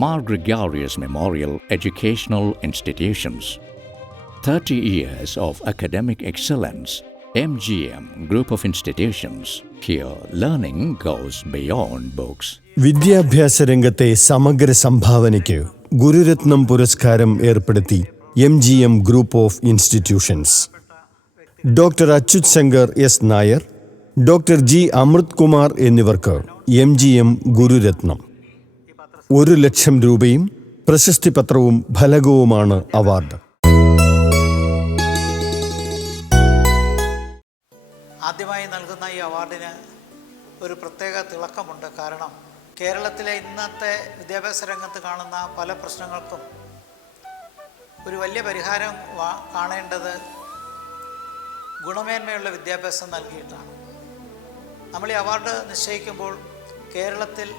Mar Gregorius Memorial Educational Institutions. 30 years of academic excellence. MGM Group of Institutions. Here, learning goes beyond books. വിദ്യാഭ്യാസ രംഗത്തെ സമഗ്ര സംഭാവനയ്ക്ക് ഗുരുരത്നം പുരസ്കാരം ഏർപ്പെടുത്തി MGM group of institutions. Doctor Achyut Shankar S Nair, doctor G. അമൃത് കുമാർ എന്നിവർക്ക് MGM Gururatnam. 1,00,000 രൂപയും പ്രശസ്തിപത്രവും ഫലകവുമാണ് award. ആദ്യമായി നൽകുന്ന ഈ അവാർഡിന് ഒരു പ്രത്യേക തിളക്കമുണ്ട്. കാരണം കേരളത്തിലെ ഇന്നത്തെ വിദ്യാഭ്യാസ രംഗത്ത് കാണുന്ന പല പ്രശ്നങ്ങൾക്കും ഒരു വലിയ പരിഹാരം കാണേണ്ടത് ഗുണമേന്മയുള്ള വിദ്യാഭ്യാസം നൽകിയിട്ടാണ്. നമ്മൾ ഈ അവാർഡ് നിശ്ചയിക്കുമ്പോൾ കേരളത്തിൽ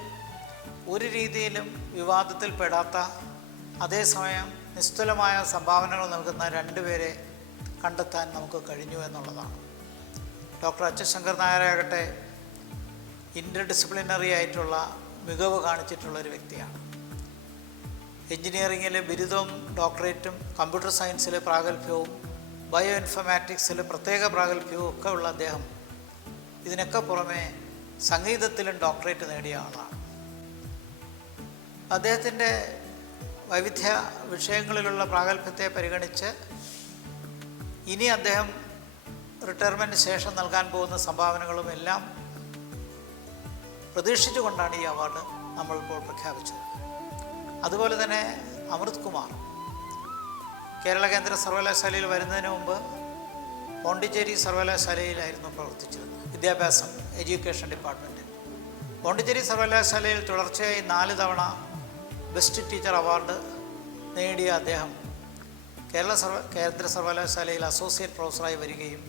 ഒരു രീതിയിലും വിവാദത്തിൽ പെടാത്ത, അതേസമയം നിസ്തുലമായ സംഭാവനകൾ നൽകുന്ന 2 പേരെ കണ്ടെത്താൻ നമുക്ക് കഴിഞ്ഞു എന്നുള്ളതാണ്. ഡോക്ടർ അച്യുത് ശങ്കർ നായരാകട്ടെ ഇൻ്റർ ഡിസിപ്ലിനറി ആയിട്ടുള്ള മികവ് കാണിച്ചിട്ടുള്ളൊരു വ്യക്തിയാണ്. എൻജിനീയറിങ്ങിൽ ബിരുദവും ഡോക്ടറേറ്റും, കമ്പ്യൂട്ടർ സയൻസിൽ പ്രാഗൽഭ്യവും, ബയോ ഇൻഫർമാറ്റിക്സിൽ പ്രത്യേക പ്രാഗൽഭ്യവും ഒക്കെ ഉള്ള അദ്ദേഹം ഇതിനൊക്കെ പുറമെ സംഗീതത്തിലും ഡോക്ടറേറ്റ് നേടിയ ആളാണ്. അദ്ദേഹത്തിൻ്റെ വൈവിധ്യ വിഷയങ്ങളിലുള്ള പ്രാഗൽഭ്യത്തെ പരിഗണിച്ച് ഇനി അദ്ദേഹം റിട്ടയർമെൻറ്റിന് ശേഷം നൽകാൻ പോകുന്ന സംഭാവനകളും എല്ലാം പ്രതീക്ഷിച്ചുകൊണ്ടാണ് ഈ അവാർഡ് നമ്മളിപ്പോൾ പ്രഖ്യാപിച്ചത്. അതുപോലെ തന്നെ അമൃത് കുമാർ കേരള കേന്ദ്ര സർവകലാശാലയിൽ വരുന്നതിന് മുമ്പ് പോണ്ടിച്ചേരി സർവകലാശാലയിലായിരുന്നു പ്രവർത്തിച്ചിരുന്നത്, വിദ്യാഭ്യാസം എഡ്യൂക്കേഷൻ ഡിപ്പാർട്ട്മെൻറ്റ്. പോണ്ടിച്ചേരി സർവകലാശാലയിൽ തുടർച്ചയായി 4 തവണ ബെസ്റ്റ് ടീച്ചർ അവാർഡ് നേടിയ അദ്ദേഹം കേന്ദ്ര സർവകലാശാലയിൽ അസോസിയേറ്റ് പ്രൊഫസറായി വരികയും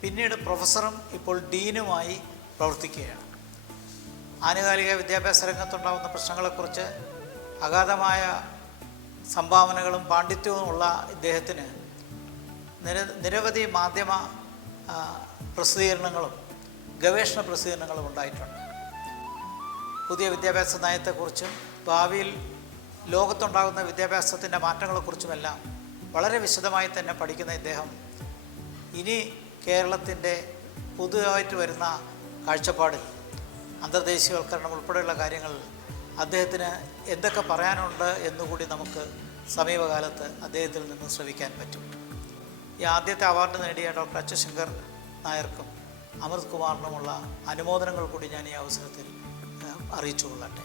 പിന്നീട് പ്രൊഫസറും ഇപ്പോൾ ഡീനുമായി പ്രവർത്തിക്കുകയാണ്. ആനുകാലിക വിദ്യാഭ്യാസ രംഗത്തുണ്ടാകുന്ന പ്രശ്നങ്ങളെക്കുറിച്ച് അഗാധമായ സംഭാവനകളും പാണ്ഡിത്യവുമുള്ള ഇദ്ദേഹത്തിന് നിരവധി മാധ്യമ പ്രസിദ്ധീകരണങ്ങളും ഗവേഷണ പ്രസിദ്ധീകരണങ്ങളും ഉണ്ടായിട്ടുണ്ട്. പുതിയ വിദ്യാഭ്യാസ നയത്തെക്കുറിച്ചും ഭാവിയിൽ ലോകത്തുണ്ടാകുന്ന വിദ്യാഭ്യാസത്തിൻ്റെ മാറ്റങ്ങളെക്കുറിച്ചുമെല്ലാം വളരെ വിശദമായി തന്നെ പഠിക്കുന്ന ഇദ്ദേഹം ഇനി കേരളത്തിൻ്റെ പുതുതായിട്ട് വരുന്ന കാഴ്ചപ്പാടിൽ അന്തർദേശീയവൽക്കരണം ഉൾപ്പെടെയുള്ള കാര്യങ്ങളിൽ അദ്ദേഹത്തിന് എന്തൊക്കെ പറയാനുണ്ട് എന്നുകൂടി നമുക്ക് സമീപകാലത്ത് അദ്ദേഹത്തിൽ നിന്ന് ശ്രവിക്കാൻ പറ്റും. ഈ ആദ്യത്തെ അവാർഡ് നേടിയ ഡോക്ടർ അച്യുത് ശങ്കർ നായർക്കും അമൃത് കുമാറിനുമുള്ള അനുമോദനങ്ങൾ കൂടി ഞാൻ ഈ അവസരത്തിൽ അറിയിച്ചുകൊള്ളട്ടെ.